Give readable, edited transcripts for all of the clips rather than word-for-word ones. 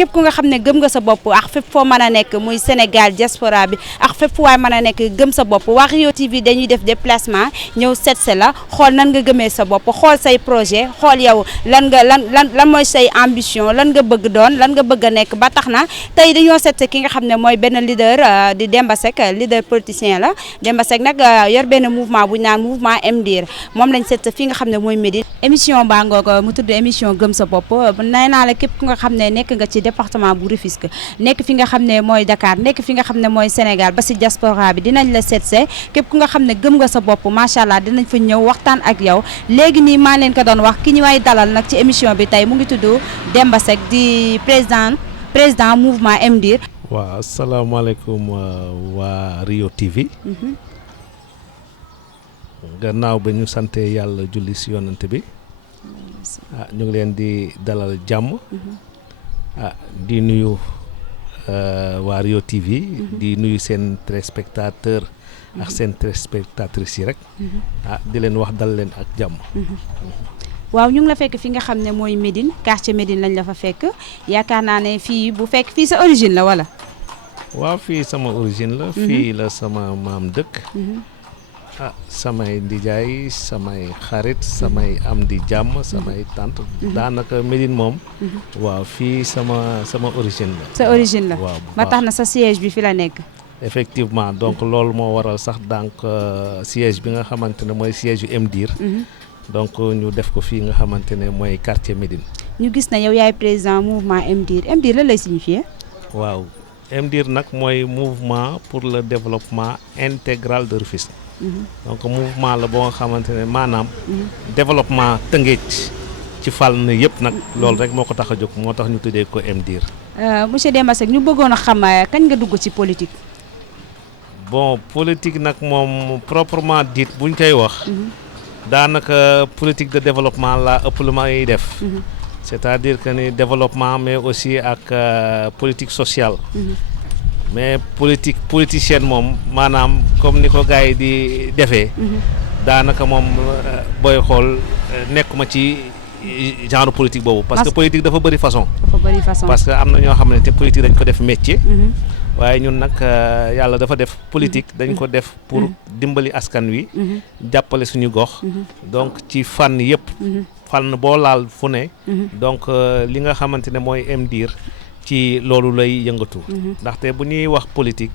képp ku nga xam ne gëm nga sa bopp ak fépp foo mën a nekk muy Sénégal diaspora bi ak fépp fu waay mën a nekk gëm sa bopp waa Rio TV dañuy def déplacement ñëw seetse la xool nan nga gëmee sa bopp xool say projet xool yow lan mooy say ambition lan nga bëgg doon lan nga bëgg a nekk ba tax na tey dañoo seetse ki nga xam ne mooy benn leader di Demba Seck leader politicien la Demba Seck nag yor benn mouvement bu ñu naan mouvement MDIR moom lañ seet fi nga xam ne mooy Médine émission baa ngoog mu tudd émission gëm sa bopp nee naa la képp ku nga xam ne nekk nga ci département bu Rufisque nekk fi nga xam ne mooy Dakar nekk fi nga xam ne mooy Sénégal ba si diaspora bi dinañ la seetse képp ku nga xam ne gëm nga sa bopp macha allah dinañ fa ñëw waxtaan ak yow léegi nii maa leen ko doon wax ki ñu may dalal nag ci émission bi tey mu ngi tudd Demba Seck di président mouvement MDIR. waaw asalaamaaleykum waa Rio TV. gannaaw ba ñu sante yàlla julli si yonante bi ñu ngi leen di dalal jàmm di nuyu waa Rio TV di nuyu seen téléspectateur ak seen téléspectatrices yi rek di leen wax dal leen ak jàmm. waaw ñu ngi la fekk fi nga xam ne mooy Médine quartier Médine lañ la fa fekk yaakaar naa ne fii fii sa origine la wala. waaw fii sama origine la. fii la sama maam dëkk. samay ndijaay samay xarit samay am di jàmm samay tante daanaka Médine moom waaw fii sama origine la. sa origine la waaw ba tax na sa siège bi fi la nekk. effectivement donc loolu moo waral sax donc siège bi nga xamante ne mooy siège yu MDIR. donc ñu def ko fii nga xamante ne mooy quartier Médine. ñu gis na yow yaay président mouvement MDIR MDIR la lay signifier. waaw MDIR nag mooy mouvement pour le développement intégral de Rufisque. donc mouvement la boo nga xamante ne maanaam développement Tëngéej ci fànn yëpp nag loolu rek moo ko tax a jóg moo tax ñu tuddee ko MDIR. monsieur Demba Seck ñu bëggoon a xam kañ nga dugg ci politique. bon politique nag moom proprement dit buñ koy wax daanaka politique de développement la ëpp lu may def. c'est-à-dire que ni développement mais aussi ak politique sociale. mais politicienne moom maanaam comme ni ko gars yi di defee daanaka moom booy xool nekkuma ci genre politique boobu parce que politique dafa bëri façon parce que am na ñoo xam ne te politique dañ ko def métier waaye ñun nag yàlla dafa def politique dañ ko def pour dimbali askan wi jàppale suñu gox donc ci fànn yëpp fànn boo laal fu ne donc li nga xamante ne mooy MDIR ci loolu lay yëngatu ndaxte bu ñuy wax politique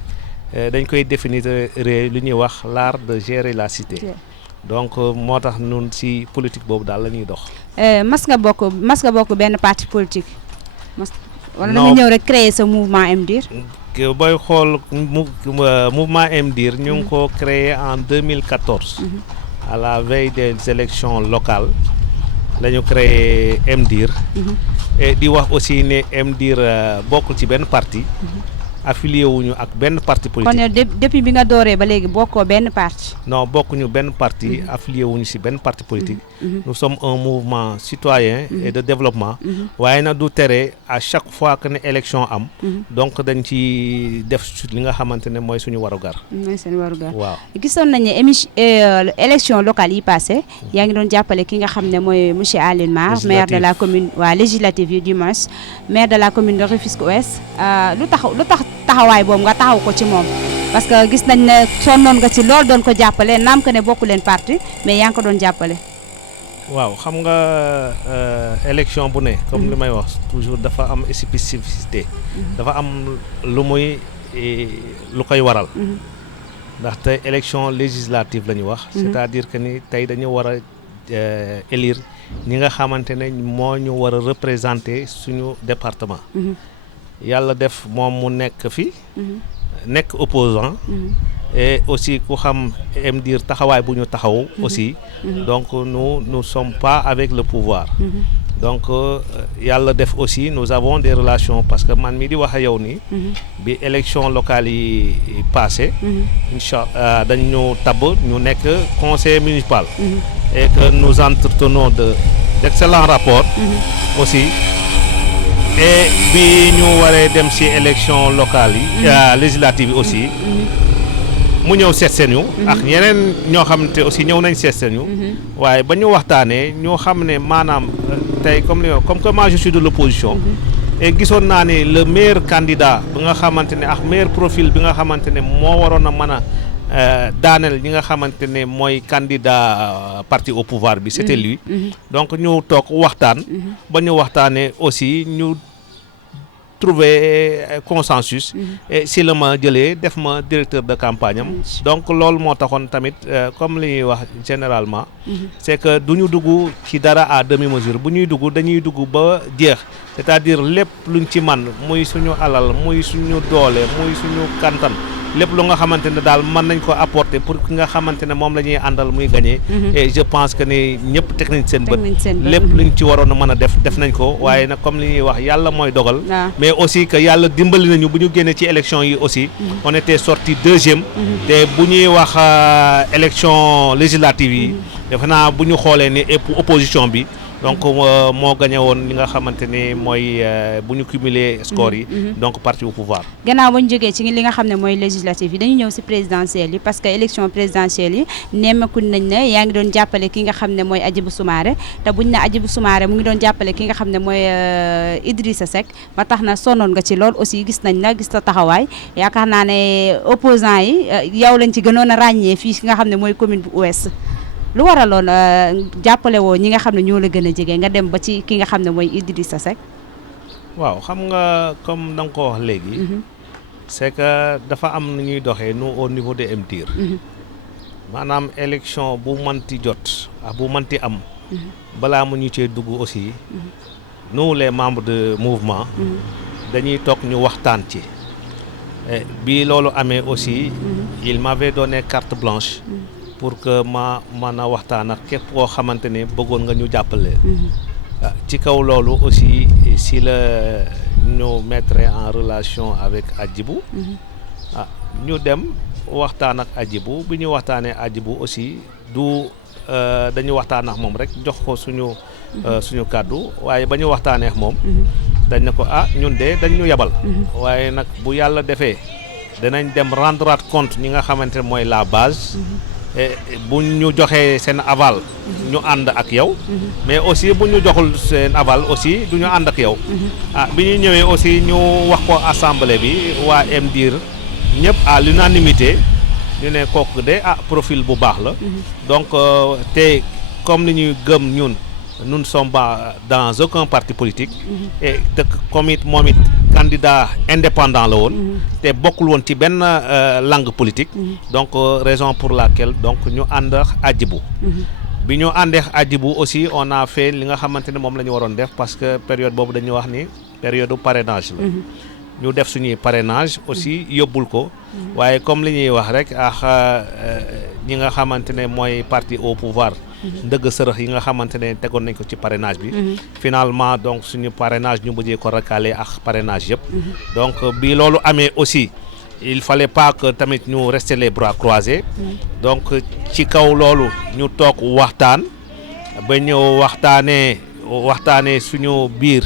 dañ koy définir lu ñuy wax l'art de gérer la cité donc moo tax ñun ci politique boobu daal la ñuy dox. mas nga bokk benn parti politique wala da nga ñëw rek créer sa mouvement MDIR. booy xool mouvement MDIR ñu ngi ko créé en 2014 à la veille des élections locales la ñu créé MDIR. et di wax aussi ne MDIR bokkul ci benn parti affilié wuñu ak benn parti politique. kon depuis bi nga dooree ba léegi bokkoo benn parti. non bokkuñu benn parti affilié wuñu ci benn parti politique. nous sommes un mouvement citoyen et de développement. waaye nag du tere à chaque fois que ne élection am. donc dañ ci def li nga xamante ne mooy suñu warugar. mooy suñu warugar waaw. gisoon nañu élection locale yi passé yaa ngi doon jàppale ki nga xam ne mooy monsieur Alioune Mar maire de la commune législative yi du moins maire de la commune de Rufisque Ouest lu tax taxawaay boobu nga taxaw ko ci moom parce que gis nañ ne sonnoon nga ci lool doon ko jàppale naam que ne bokku leen parti mais yaa ngi ko doon jàppale. waaw xam nga élection bu ne comme li may wax toujours dafa am spécificité dafa am lu koy waral ndaxte élection législative la ñu wax c'est-à-dire que ni tey dañu war a élire ñi nga xamante ne moo ñu war a représenter suñu département yàlla def moom mu nekk fi nekk opposant et aussi ku xam MDIR taxawaay bu ñu taxaw aussi donc nous sommes pas avec le pouvoir donc yàlla def aussi nous avons des relations parce que man mi di wax a yow nii bi élection locale yi passé inchallah dañu tabb ñu nekk conseiller municipal et que nous entretenons d'excellents rapports aussi et bi ñu waree dem ci élection locale yi législative yi aussi mu ñëw seet seen ñu ak ñeneen ñoo xam te aussi ñëw nañ seet seen ñu waaye ba ñu waxtaanee ñoo xam ne maanaam tey comme que moi je suis de l'opposition et gisoon naa ne le meilleur candidat bi nga xamante ne ak meilleur profil bi nga xamante ne moo waroon a mën a daaneel ñi nga xamante ne mooy candidat parti au pouvoir bi c'était lui. Donc ñu toog waxtaan. ba ñu waxtaanee aussi ñu trouver consensus. Et si la ma jëlee def ma directeur de campagne am. Donc loolu moo taxoon tamit comme li ñuy wax généralement. c'est que du ñu dugg ci dara à demi-mesure bu ñuy dugg dañuy dugg ba jeex c'est-à-dire lépp luñ ci man muy suñu alal muy suñu doole muy suñu kantan lépp lu nga xamante ne daal mën nañ ko apporter pour ki nga xamante ne moom la ñuy àndal muy gagner. Et je pense que ni ñëpp teg nañ seen bët lépp luñ ci waroon a mën a def nañ ko waaye nag comme li ñuy wax yàlla mooy dogal. Mais aussi que yàlla dimbali nañu bu ñu génnee ci élection yi aussi. On était sorti deuxième. te bu ñuy wax élection législative yi. defe naa bu ñu xoolee ni opposition bi. donc moo gagné woon li nga xamante ni mooy bu ñu cumuler score yi. donc parti au pouvoir. gannaaw ba ñu jógee ci li nga xam ne mooy législative yi dañu ñëw si présidentielle yi parce que élection présidentielle yi nemmeeku nañ ne yaa ngi doon jàppale ki nga xam ne mooy Hadjibou Soumaré te buñ ne Hadjibou Soumaré mu ngi doon jàppale ki nga xam ne mooy Idrissa Seck ba tax na sonnoon nga ci lool aussi gis nañ la gis sa taxawaay yaakaar naa ne opposant yi yow lañ ci gënoon a ràññee fii nga xam ne mooy commune bu Ouest. lu waraloon jàppale woo ñi nga xam ne ñoo la gën a jege nga dem ba ci ki nga xam ne mooy Idrissa Seck. waaw xam nga comme da nga ko wax léegi. c'est que dafa am nu ñuy doxee nous au niveau de MTIR. maanaam élection bu manti jot ak bu manti am. balaa mu ñu cee dugg aussi. nous les membres de mouvement. dañuy toog ñu waxtaan ci. bi loolu amee aussi. il m'avait donné carte blanche. pour que ma mën a waxtaan ak képp koo xamante ne bëggoon nga ñu jàppale. ci kaw loolu aussi si la ñu mettre en relation avec Hadjibou. ñu dem waxtaan ak Hadjibou bi ñu waxtaanee Hadjibou aussi du dañu waxtaan ak moom rek jox ko suñu kàddu waaye ba ñu waxtaanee ak moom. dañ ne ko ñun de dañ ñu yebal. waaye nag bu yàlla defee danañ dem rendre compte ñi nga xamante ne mooy la base. bu ñu joxee seen aval ñu ànd ak yow mais aussi bu ñu joxul seen aval aussi du ñu ànd ak yow bi ñu ñëwee aussi ñu wax ko assemblée bi waa MDIR ñëpp à l'unanimité ñu ne kooku de profil bu baax la donc te comme li ñuy gëm ñun nous ne sommes pas dans aucun parti politique et te comme it moom it candidat indépendant la woon te bokkul woon ci benn langue politique donc raison pour laquelle donc ñu ànd ak Hadjibou bi ñu àndee ak Hadjibou aussi on a fait li nga xamante ne moom la ñu waroon def parce que période boobu dañuy wax ni période parrainage la ñu def suñuy parrainage aussi yóbbul ko waaye comme li ñuy wax rek ak ñi nga xamante ne mooy parti au pouvoir ndëgg sërëx yi nga xamante ne tegoon nañ ko ci parrainage bi finalement donc suñu parrainage ñu mujjee ko recalé ak parrainage yëpp donc bi loolu amee aussi il fallait pas que tamit ñu rester les bras croisés donc ci kaw loolu ñu toog waxtaan ba ñëw waxtaanee suñu biir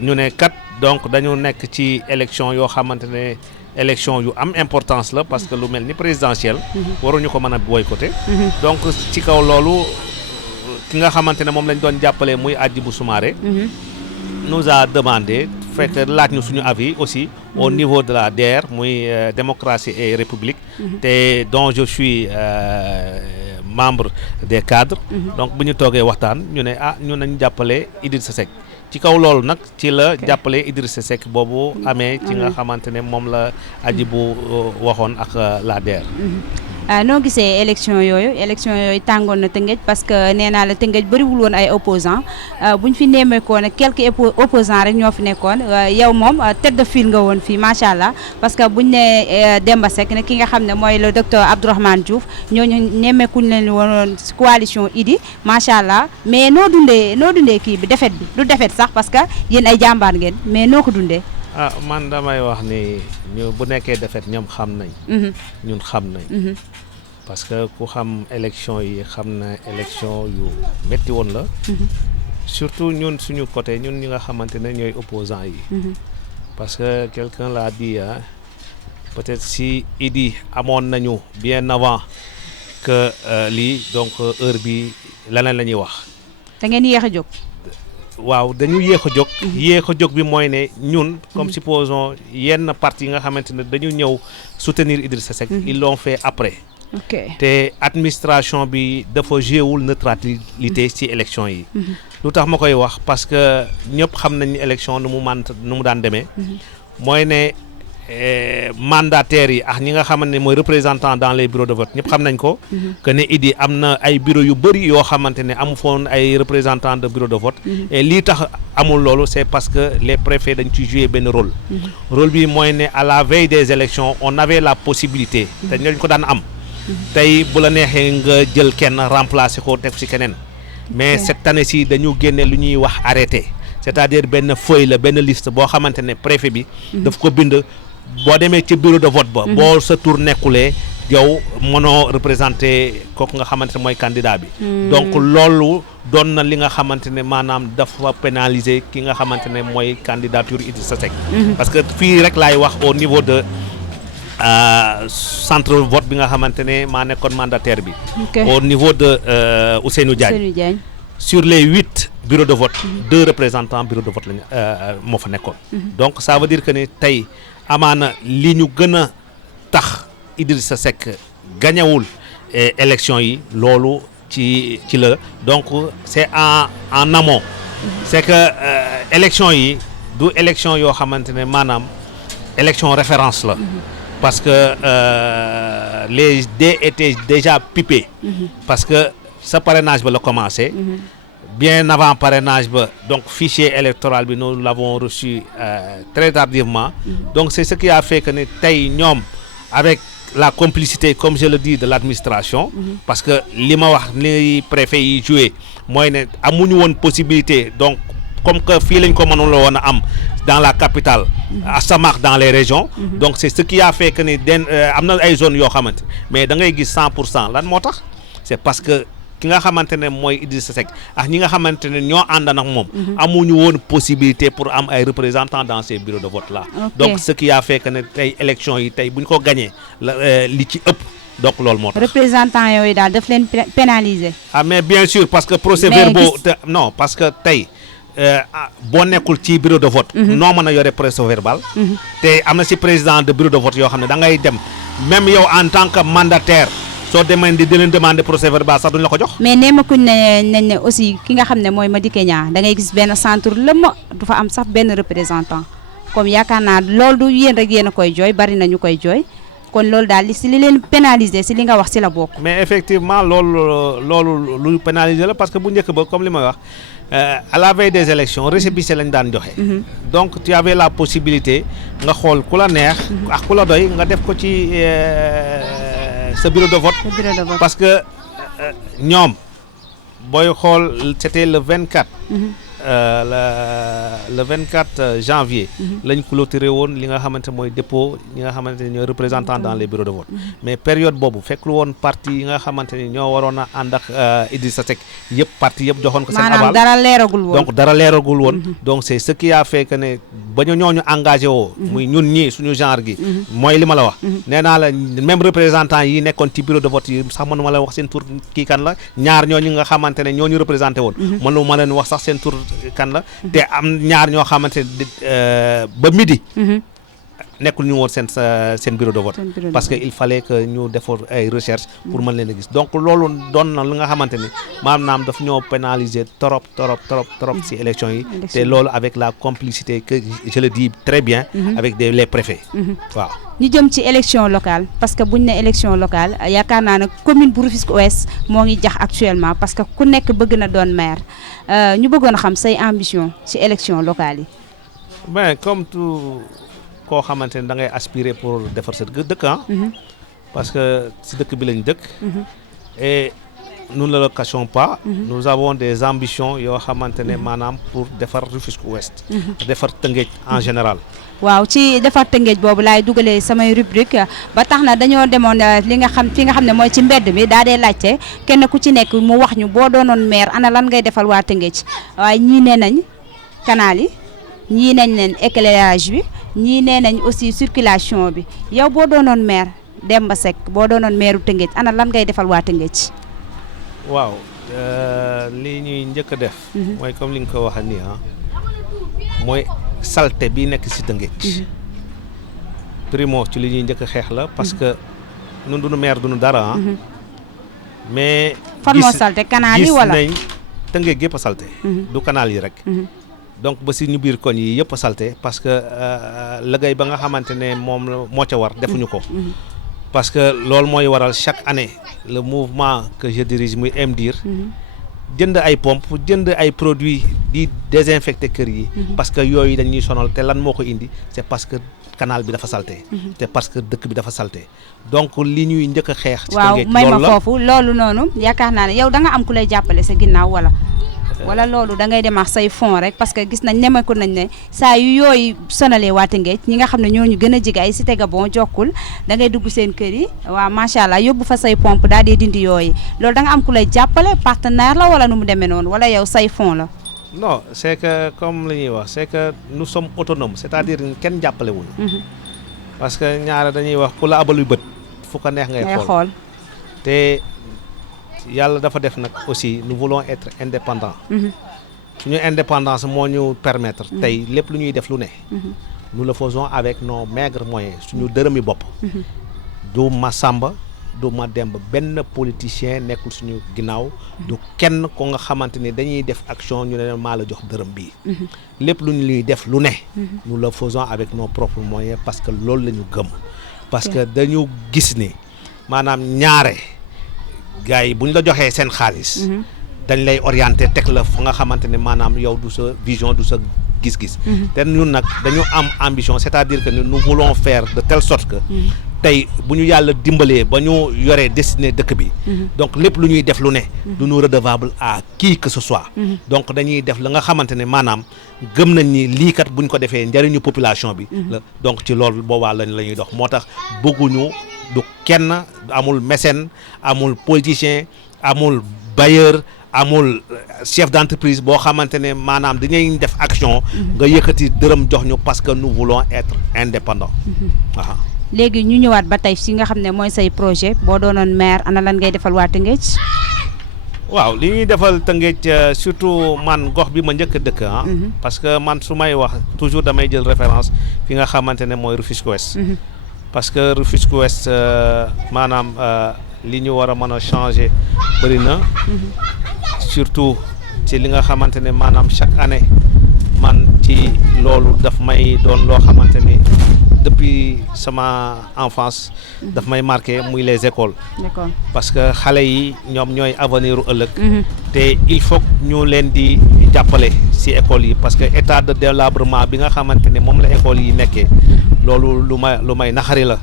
ñu ne kat donc dañu nekk ci élection yoo xamante ne élection yu am importance la parce que lu mel ni présidentielle waruñu ko mën a boycotter donc ci kaw loolu ki nga xamante ne moom lañ doon jàppale muy Hadjibou Soumaré nous a demandé fekk laaj ñu suñu avis aussi au niveau de la DER muy démocratie et république te dont je suis membre des cadres donc bu ñu toogee waxtaan ñu ne ñu nañ jàppale Idrissa Seck ci kaw loolu nag ci la jàppale Idrissa Seck boobu amee ci nga xamante ne moom la Hadjibou waxoon ak la DER. noo gisee élection yooyu tàngoon na Tëngéej parce que nee naa la Tëngéej bëriwul woon ay opposants bu ñu fi nemmeekoo ne quelques opposants rek ñoo fi nekkoon yow moom tête de file nga woon fii macha allah parce que buñ ne Demba Seck ne ki nga xam ne mooy le docteur Abdourahmane Diouf ñooñu nemmeekuñ leen woon coalition Idy macha allah mais noo dundee kii bi défaite bi du défaite sax parce que yéen ay jàmbaar ngeen mais noo ko dundee. man damay wax ni ñu bu nekkee défaite ñoom xam nañ. ñun xam nañ. parce que ku xam élection yi xam na élection yu métti woon la. surtout ñun suñu côté ñun ñi nga xamante ne ñooy opposants yi. parce que quelqu'un l'a dit peut-être si Idy amoon nañu bien avant que lii donc heure bi leneen la ñuy wax. da ngeen yéex a jóg. waaw dañu yéex a jóg. yéex a jóg bi mooy ne ñun comme supposons yenn parti yi nga xamante ne dañu ñëw soutenir Idrissa Seck. ils l'ont fait après. ok te administration bi dafa jéewul neutralité ci élection yi. lu tax ma koy wax parce que ñëpp xam nañ ni élection nu mu daan demee. mooy ne mandataires yi ak ñi nga xamante ne mooy représentant dans les bureaux de vote ñëpp xam nañ ko. que ne Idi am na ay bureau yu bëri yoo xamante ne amu foon ay représentants de bureau de vote. et lii tax amul loolu c'est parce que les préfets dañ ci jouer benn rôle. rôle bi mooy ne à la veille des élections on avait la possibilité. te ñooñu ko daan am. tey bu la neexee nga jël kenn remplacer ko def ci keneen. mais cette année ci dañu génne lu ñuy wax arrêté. c'est-à-dire benn feuille la benn liste boo xamante ne préfet bi. daf ko bind. boo demee ci bureau de vote ba. boo sa tour nekkulee yow mënoo représenté kooku nga xamante ne mooy candidat bi. donc loolu doon na li nga xamante ne maanaam dafa pénaliser ki nga xamante ne mooy candidature Idrissa Seck. parce que fii rek laay wax au niveau de centre vote bi nga xamante ne maa nekkoon mandataire bi. au niveau de Ousseynou Diagne. sur les 8 bureaux de vote 2 représentants bureau de vote lañu moo fa nekkoon. donc ça veut dire que ne tey. amaana li ñu gën a tax Idrissa Seck gañewul élection yi loolu ci la donc c'est en amont c'est que élection yi du élection yoo xamante ne maanaam élection référence la parce que les dés étaient déjà pipés parce que sa parrainage ba la commencé bien avant parrainage ba donc fichier électoral bi nous l'avons reçu très tardivement donc c'est ce qui a fait que ne tey ñoom avec la complicité comme je le dis de l'administration parce que li ma wax li préfet yi joué mooy ne amuñu woon possibilité donc comme que fii lañ ko mënula woon a am dans la capitale à Samakh dans les régions donc c'est ce qui a fait que ne am na ay zones yoo xamante mais da ngay gis 100% lan moo tax c'est parce que ki nga xamante ne mooy Idrissa Seck ak ñi nga xamante ne ñoo ànd ak moom amuñu woon possibilité pour am ay représentants dans ces bureaux de vote là donc ce qui a fait que ne tey élection yi tey bu ñu ko gagné li ci ëpp donc loolu moo tax représentants yooyu daal daf leen pénaliser mais bien sûr parce que procès-verbaux non parce que tey boo nekkul ci bureau de vote noo mën a yore procès-verbal te am na si président de bureau de vote yoo xam ne da ngay dem même yow en tant que mandataire soo demee di leen demander procès-verbal sax duñ la ko jox. mais neemakuñ nañ ne aussi ki nga xam ne mooy Madické Niang da ngay gis benn centre lëmm du fa am sax benn représentant comme yaakaar naa loolu du yéen rek yéen a koy jooy bari na ñu koy jooy kon loolu daal si li leen pénaliser si li nga wax si la bokk. mais effectivement loolu lu pénaliser la parce que bu njëkk ba comme li may wax à la veille des élections récépissé lañ daan joxe. donc tu avais la possibilité nga xool ku la neex. ak ku la doy nga def ko ci. ce bureau de vote parce que ñoom booy xool c'était le 24 le 24 janvier lañ clôturé woon li nga xamante mooy dépôt ñi nga xamante ne ñooy représentant dans les bureaux de vote mais période boobu fekk lu woon parti yi nga xamante ni ñoo waroon a ànd ak Idrissa Seck yëpp parti yëpp joxoon ko seen aval dara leeragul woon donc dara leeragul woon donc c'est ce qui a fait que ne ba ñooñu engagé woo muy ñun ñii suñu genre gi mooy li ma la wax nee naa la même représentant yi nekkoon ci bureau de vote yi sax mënu ma la wax seen tur kii kan la ñaar ñooñu nga xamante ne ñooñu représenté woon mënu ma leen wax sax seen tur kan la te am ñaar ñoo xamante ne ba midi nekkul ñu woon seen bureau de vote parce que il fallait que ñu defoon ay recherche pour mën leen a gis donc loolu doon na lu nga xamante ni maanaam daf ñoo pénaliser trop ci élection yi te loolu avec la complicité que je le dis très bien avec les préfets waaw ñu jëm ci élection locale parce que buñ ne élection locale yaakaar naa ne commune bu Rufisque Ouest moo ngi jax actuellement parce que ku nekk bëgg na doon maire ñu bëggoon a xam say ambition ci élection locale yi ben comme tout koo xamante ne da ngay aspirer pour defar sa dëkk parce que si dëkk bi lañ dëkk et nous ne le cachons pas nous avons des ambitions yoo xamante ne maanaam pour defar Rufisque Ouest defar Tëngéej en général waaw ci defar Tëngéej boobu laay dugalee samay rubrique ba tax na dañoo demoon li nga xam fi nga xam ne mooy ci mbedd mi daa dee laajte kenn ku ci nekk mu wax ñu boo doonoon maire ana lan ngay defal waa Tëngéej waaye ñii nee nañ canal yi ñii nañ leen éclairage bi ñii nee nañ aussi circulation bi yow boo doonoon maire Demba Seck boo doonoon maire Tëngéej ana lan ngay defal waa Tëngéej waaw li ñuy njëkk a def. mooy comme li nga ko waxee nii mooy salte bi nekk si Tëngéej. primo ci li ñuy njëkk a xeex la parce que ñun duñu maire duñu dara mais. fan moo salte canal yi wala gis nañ Tëngéej yëpp a salte. du canal yi rek. donc ba si ñu biir koñ yi yëpp a salte parce que liggéey ba nga xamante ne moom moo ca war defuñu ko. parce que loolu mooy waral chaque année le mouvement que je dirige muy MDIR. jënd ay pompe jënd ay produits di désinfecter kër yi. parce que yooyu dañuy sonal te lan moo ko indi c'est parce que canal bi dafa salté. te parce que dëkk bi dafa salté donc li ñuy njëkk a xeex. ci waaw may ma foofu loolu noonu yaakaar naa ne yow da nga am ku lay jàppale sa ginnaaw wala loolu da ngay dem ak say fond rek parce que gis nañ nemmeeku nañ ne saa yu yooyu sonalee waa Tëngéej ñi nga xam ne ñooñu gën a jege ay Cité Gabon Jokkul da ngay dugg seen kër yi waaw macha allah yóbbu fa say pompe daal di dindi yooyu loolu da nga am ku lay jàppale partenaire la wala nu mu demee noonu wala yow say fond la. non c'est que comme li ñuy wax c'est que nous sommes autonomes c'est-à-dire kenn jàppale wuñu parce que ñaare dañuy wax ku la abalu bët fu ko neex ngay xool te yàlla dafa def nag aussi nous voulons être indépendants. suñu indépendance moo ñu permettre tey lépp lu ñuy def lu ne nous le faisons avec nos maigres moyens suñu dërëmi bopp. du ma sàmba du ma demb benn politicien nekkul suñu ginnaaw du kenn ko nga xamante ni dañuy def action ñu ne maa la jox dërëm bii. lépp lu ñuy def lu ne nous le faisons avec nos propres moyens parce que loolu la ñu gëm parce que dañu gis ni maanaam ñaare gars yi bu ñu la joxee seen xaalis dañ lay orienter teg la fa nga xamante ne maanaam yow du sa vision du sa gis-gis te ñun nag dañu am ambition c'est-à-dire que nous voulons faire de telle sorte que tey bu ñu yàlla dimbalee ba ñu yoree destiné dëkk bi donc lépp lu ñuy def lu ne du ñu redevable à qui que ce soit donc dañuy def la nga xamante ne maanaam gëm nañ ni lii kat buñ ko defee njëriñu population bi la donc ci loolu boobaa lañ la ñuy dox moo tax bëgguñu du kenn amul mécène amul politicien amul bailleur amul chef d'entreprise boo xamante ne maanaam dañuy def action nga yëkkati dërëm jox ñu parce que nous voulons être indépendants waaw. léegi ñu ñëwaat ba tey si nga xam ne mooy say projet boo doonoon maire ana lan ngay defal waa Tëngéej. waaw li ñuy defal Tëngéej surtout man gox bi ma njëkk a dëkk parce que man su may wax toujours damay jël référence fi nga xamante ne mooy Rufisque Ouest parce que Rufisque Ouest maanaam li ñu war a mën a changer bëri na surtout ci li nga xamante ne maanaam chaque année man ci loolu daf may doon loo xamante ni depuis sama enfance daf may marqué muy les écoles parce que xale yi ñoom ñooy avenir u ëllëg te il faut ñu leen di jàppale ci écoles yi parce que état de délabrement bi nga xamante ne moom la écoles yi nekkee loolu lu may naxari la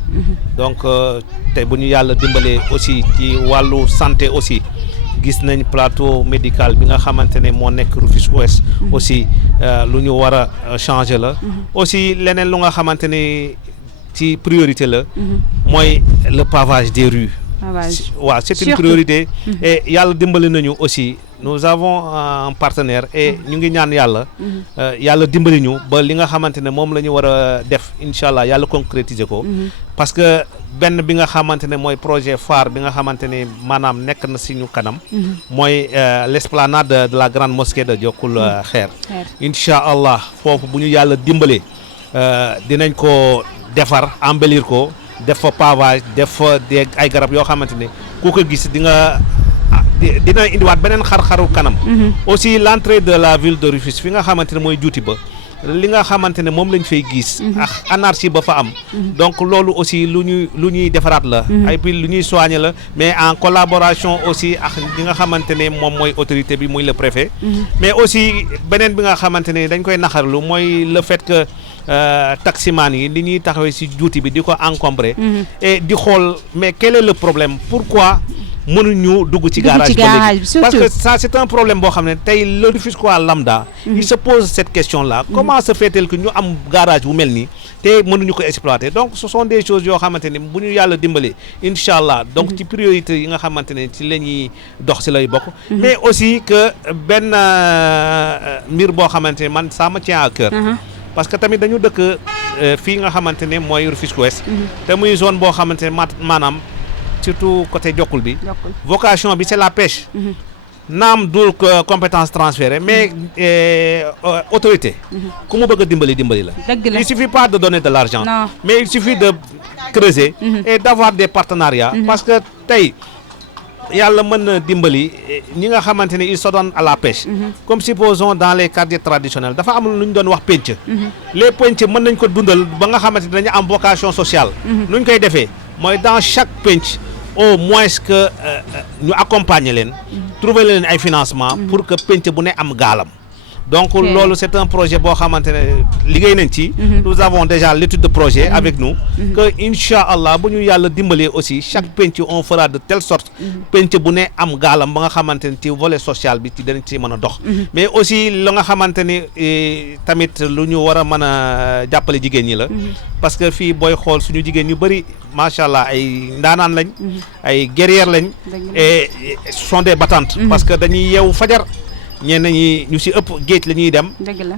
donc te bu ñu yàlla dimbalee aussi ci wàllu santé aussi gis nañ plateau médical bi nga xamante ne moo nekk Rufisque Ouest aussi lu ñu war a changer la aussi leneen lu nga xamante ne ci priorité la mooy le pavage des rues waaw c'est une priorité et yàlla dimbali nañu aussi nous avons un partenaire et ñu ngi ñaan yàlla dimbali ñu ba li nga xamante ne moom la ñu war a def incha allah yàlla concrétiser ko parce que benn bi nga xamante ne mooy projet phare bi nga xamante ne maanaam nekk na si ñu kanam mooy l'esplanade de la grande mosquée de Jokkul Xeer incha allah foofu bu ñu yàlla dimbalee dinañ ko defar embellir ko def fa pavage def fa ay garab yoo xamante ne ku ko gis dina indiwaat beneen xar-xaru kanam aussi l'entrée de la ville de Rufisque fi nga xamante ne mooy juuti ba li nga xamante ne moom lañ fay gis ak anarchie ba fa am donc loolu aussi lu ñuy defaraat la ay puis lu ñuy soigner la mais en collaboration aussi ak li nga xamante ne moom mooy autorité bi muy le préfet mais aussi beneen bi nga xamante ne dañ koy naxarlu mooy le fait que taximan yi li ñuy taxawee ci juuti bi di ko encombrer et di xool mais quel est le problème pourquoi mënuñu dugg ci garage ba léegi parce que ça c'est un problème boo xam ne tey le Rufisquois lambda il se pose cette question là comment se fait-il que ñu am garage bu mel nii te mënuñu ko exploiter donc ce sont des choses yoo xamante ne bu ñu yàlla dimbalee incha allah donc ci priorité yi nga xamante ne ci la ñuy dox ci lay bokk mais aussi que benn mbir boo xamante ne man ça me tient à cœur parce que tamit dañu dëkk fii nga xamante ne mooy Rufisque Ouest te muy zone boo xamante ne maanaam surtout côté Jokkul bi vocation bi c'est la pêche naam dul compétence transférée mais autorité ku mu bëgg a dimbali la. dëgg la il suffit pas de donner de l'argent non mais il suffit de creuser et d'avoir des partenariats parce que tey yàlla mën na dimbali ñi nga xamante ne ils se donnent à la pêche comme supposons dans les quartiers traditionnels dafa am lu ñu doon wax penc les penc mën nañ ko dundal ba nga xamante ne dañu am vocation sociale nu ñu koy defee mooy dans chaque penc au moins que ñu accompagner leen trouver leen ay financement pour que penc bu ne am gaalam donc loolu c'est un projet boo xamante ne liggéey nañ ci nous avons déjà l'étude de projet avec nous que incha allah bu ñu yàlla dimbalee aussi chaque penc on fera de telle sorte penc bu ne am gaalam ba nga xamante ne ci volet social bi ci danañ ci mën a dox mais aussi la nga xamante ni tamit lu ñu war a mën a jàppale jigéen ñi la parce que fii booy xool suñu jigéen ñu bëri macha allah ay ndaanaan lañ ay guerrières lañ et sont des battantes parce que dañuy yeewu fajar ñenn ñi ñu ci ëpp géej la ñuy dem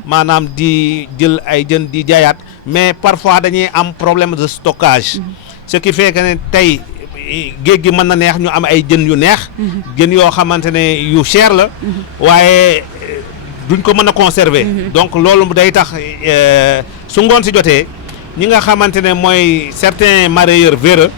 maanaam di jël ay jën di jaayaat mais parfois dañuy am problème de stockage ce qui fait que ne tey géej gi mën na neex ñu am ay jën yu neex jën yoo xamante ne yu cher la waaye duñ ko mën a conserver donc loolu day tax su ngoon si jotee ñi nga xamante ne mooy certains mareyeurs véreux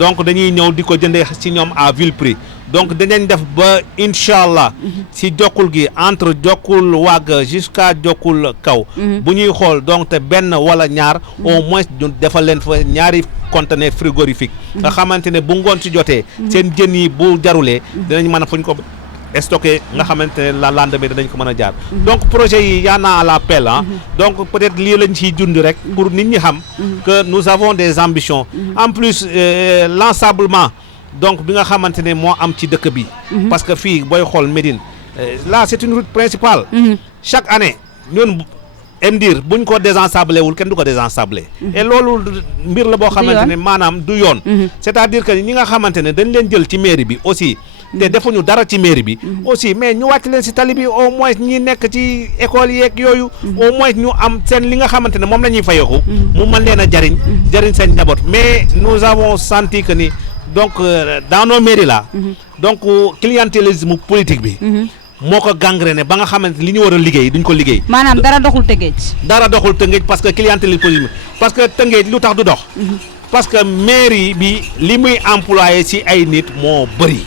donc dañuy ñëw di ko jëndee ci ñoom à vil prix donc dinañ def ba incha allah si jokkul gi entre jokkul wàgg jusqu'à jokkul kaw bu ñuy xool donc te benn wala ñaar au moins ñu defal leen fa ñaari conteneur frigorifique nga xamante ne bu ngoon si jotee seen jën yi bu jarulee dinañ mën a fuñ ko stocké nga xamante ne la lendemain danañ ko mën a jaar donc projet yi yaa naa à l'appel donc peut-être lii lañ ciy jund rek pour nit ñi xam que nous avons des ambitions en plus l'ensablement donc bi nga xamante ne moo am ci dëkk bi parce que fii booy xool Médine là c'est une route principale chaque année ñun MDIR buñ ko désensablé wul kenn du ko désensablé et loolu mbir la boo xamante ne maanaam du yoon c'est-à-dire que ñi nga xamante ne dañ leen jël ci mairie bi aussi te defuñu dara ci mairie bi aussi mais ñu wàcc leen si tali bi au moins ñi nekk ci école yeeg yooyu au moins ñu am seen li nga xamante ne moom la ñuy fayeeku mu mën leen a jariñ seen njaboot mais nous avons senti que ni donc dans nos mairies là donc clientélisme politique bi moo ko gangréné ba nga xamante li ñu war a liggéey duñ ko liggéey maanaam dara doxul Tëngéej parce que clientélisme politique parce que Tëngéej lu tax du dox parce que mairie bi li muy employé ci ay nit moo bëri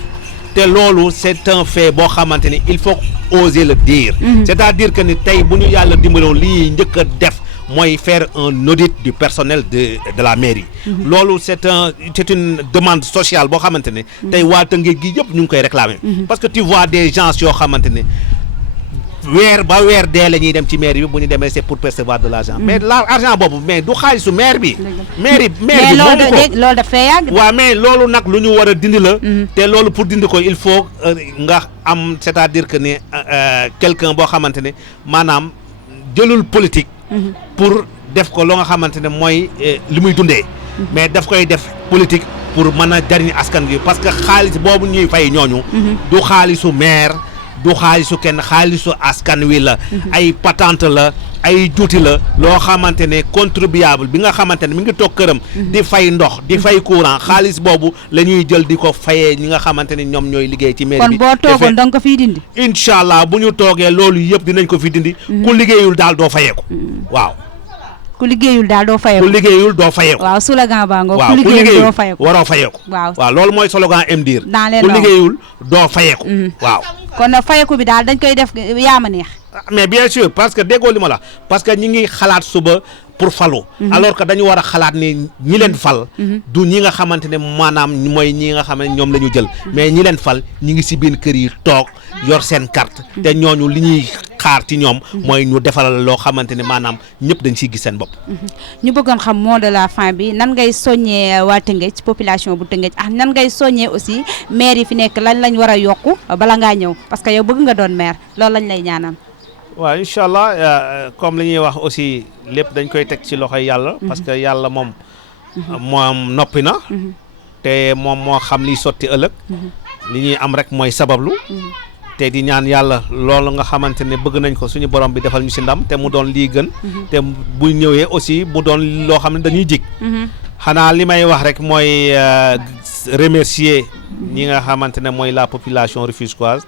te loolu c'est un fait boo xamante ni il faut oser le dire c'est-à-dire que ni tey bu ñu yàlla dimbaloo lii njëkk a def mooy faire un audit du personnel de la mairie loolu c'est une demande sociale boo xamante ne tey waa Tëngéej gi yëpp ñu ngi koy réclamer parce que tu vois des gens yoo xamante ne weer dee la ñuy dem ci mairie bi bu ñu demee c'est pour percevoir de l'argent mais l'argent boobu mais du xaalisu maire bi mairie bi moomu ko loolu dafay yàgg waaw mais loolu nag lu ñu war a dindi la te loolu pour dindi ko il faut nga am c'est-à-dire que ne quelqu'un boo xamante ne maanaam jëlul politique pour def ko loo nga xamante ne mooy li muy dundee mais daf koy def politique pour mën a jariñ askan gi parce que xaalis boobu ñuy fay ñooñu du xaalisu maire du xaalisu kenn xaalisu askan wi la ay patente la ay juuti la loo xamante ne contribuable bi nga xamante ne mi ngi toog këram di fay ndox di fay courant xaalis boobu la ñuy jël di ko fayee ñi nga xamante ne ñoom ñooy liggéey ci mairie bi kon boo toogoon da nga ko fiy dindi incha allah bu ñu toogee loolu yëpp dinañ ko fi dindi ku liggéeyul daal doo fayeeku waaw ku liggéeyul daal doo fayeeku ku liggéeyul doo fayeeku waaw slogan baa nga waaw ku liggéeyul doo fayeeku waroo fayeeku waaw loolu mooy slogan MDIR ku liggéeyul doo fayeeku waaw kon fayeku bi daal dañ koy def yaama neex mais bien sûr parce que déggoo li ma la parce que ñi ngi xalaat suba pour falu alors que dañu war a xalaat ni ñi leen fal du ñi nga xamante ne maanaam mooy ñi nga xam ne ñoom la ñu jël mais ñi leen fal ñi ngi si biir kër yi toog yor seen carte te ñooñu li ñuy xaar ci ñoom mooy ñu defal loo xamante ne maanaam ñëpp dañ siy gis seen bopp ñu bëggoon xam mot de la fin bi nan ngay soññee waa Tëngéej population bu Tëngéej ak nan ngay soññee aussi maire yi fi nekk lañ war a yokku bala ngaa ñëw parce que yow bëgg nga doon maire loolu lañ lay ñaanal waaw incha allah comme li ñuy wax aussi lépp dañ koy teg ci loxoy yàlla parce que yàlla moom noppi na te moom moo xam liy sotti ëllëg li ñuy am rek mooy sabablu te di ñaan yàlla loolu nga xamante ne bëgg nañ ko suñu borom bi defal ñu ci ndam te mu doon lii gën te bu ñëwee aussi mu doon loo xam ne dañuy jig xanaa li may wax rek mooy remercier ñi nga xamante ne mooy la population rufisquoise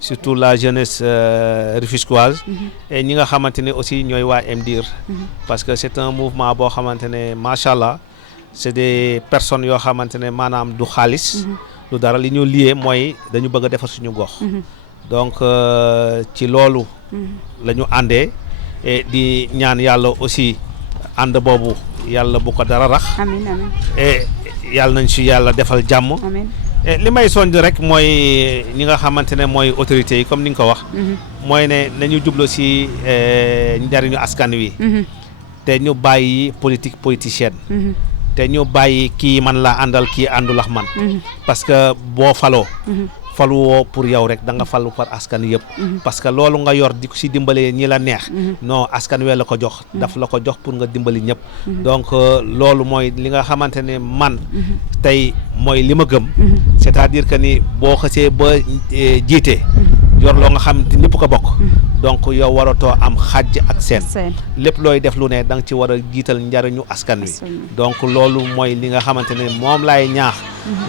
surtout la jeunesse rufisquoise et ñi nga xamante ne aussi ñooy waa MDIR parce que c'est un mouvement boo xamante ne macha allah c'est des personnes yoo xamante ne maanaam du xaalis du dara li ñu lié mooy dañu bëgg a defar suñu gox donc ci loolu la ñu àndee et di ñaan yàlla aussi ànd boobu yàlla bu ko dara rax amiin amiin et yàlla nañ si yàlla defal jàmm amiin li may sonj rek mooy ñi nga xamante ne mooy autorités yi comme ni nga ko wax mooy ne nañu jublu si njariñu askan wi te ñu bàyyi politique politicienne te ñu bàyyi kii man laa àndal kii àndul ak man parce que boo faloo faluwoo pour yow rek da nga falu par askan yëpp parce que loolu nga yor di ko si dimbale ñi la neex non askan wee la ko jox daf la ko jox pour nga dimbali ñëpp donc loolu mooy li nga xamante ne man tey mooy li ma gëm c'est-à-dire que ni boo xësee ba jiite yor loo nga xam te ñëpp ko bokk donc yow waratoo am xàjj ak seen lépp looy def lu ne da nga ci war a jiital njariñu askan wi donc loolu mooy li nga xamante ne moom laay ñaax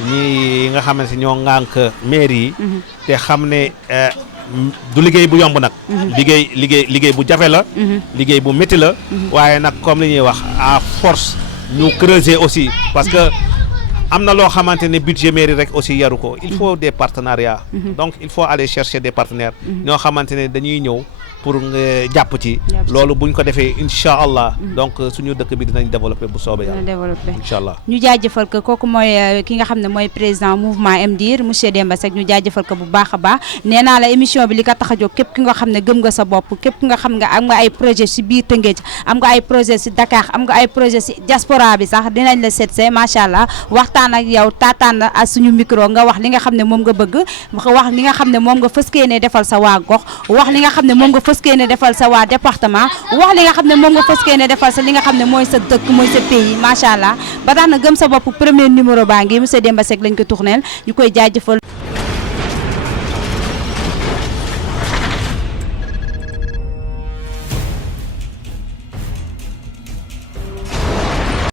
ñi nga xamante ñoo ŋànk mairie yi te xam ne du liggéey bu yomb nag liggéey bu jafe la liggéey bu métti la waaye nag comme li ñuy wax à force ñu creuser aussi parce que am na loo xamante ne budget mairie rek aussi yaru ko il faut des partenariats donc il faut aller chercher des partenaires ñoo xamante ne dañuy ñëw pour nga jàpp ci loolu buñ ko defee incha allah donc suñu dëkk bi dinañ développé bu soobee yàlla incha allah ñu jaajëfal ko kooku mooy ki nga xam ne mooy président mouvement MDIR monsieur Demba Seck ñu jaajëfal ko bu baax a baax nee naa la émission bi li ko tax a jóg képp ki nga xam ne gëm nga sa bopp képp ki nga xam nga am nga ay projet si biir Tëngéej am nga ay projet si Dakar am nga ay projet si diaspora bi sax dinañ la seetse macha allah waxtaan ak yow taataan ak suñu micro nga wax li nga xam ne moom nga bëgg wax li nga xam ne moom nga fëskee ne defal sa waa gox wax li nga xam ne moom nga fëskee ne defal sa waa département wax li nga xam ne moom nga fëskee ne defal sa li nga xam ne mooy sa dëkk mooy sa pays macha allah ba tax na gëm sa bopp premier numéro baa ngi monsieur Demba Seck lañ ko tourneel ñu koy jaajëfal